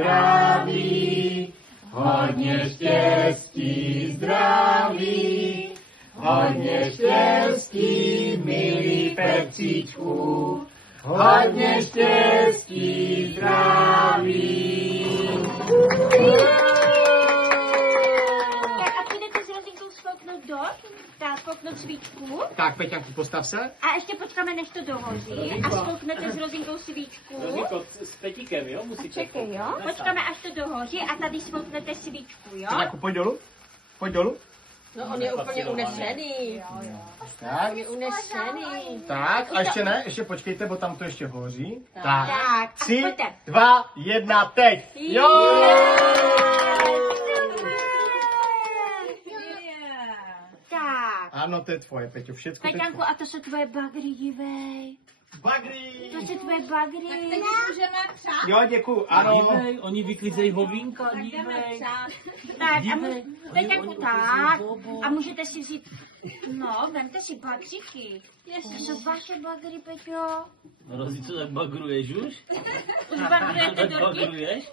zdraví, hodně štěstí, zdraví, hodně štěstí, milý Petříčku, hodně štěstí, zdraví. Tak a půjdete s Rozinkou skouknout skouknout svíčku. Tak, Peťanku, postav se. A ještě počkáme, než to dohoří. A skouknete s Rozinkou svíčku. Rozinko, s Petíkem, jo? Musíte. Čekej, jo? Počkáme, až to dohoří a tady skouknete svíčku, jo? Peťanku, pojď dolů. Pojď dolů. No on je úplně unešený. Tak. On je unešený. Tak, a ještě ne, ještě počkejte, bo tam to ještě hoří. Tak. Tak, a 3, pojďte. 2, 1, teď. Jo! Tak. Ano, to je tvoje, Peťo, všecko to je Peťanku, tvoje. a to jsou tvoje bagry, dívej. Bagry! To jsou tvoje bagry. Teď můžeme přát. Jo, děkuju, ano. Dívej, oni vyklízejí hovínka, dívej. Tak, a Dívej, Peťanku, oni tak. bobo. A můžete si vzít, no, vemte si bagříky. To jsou vaše bagry, Peťo. Rozi, co tak bagruješ už? Už bagrujete Tak dorky? bagruješ?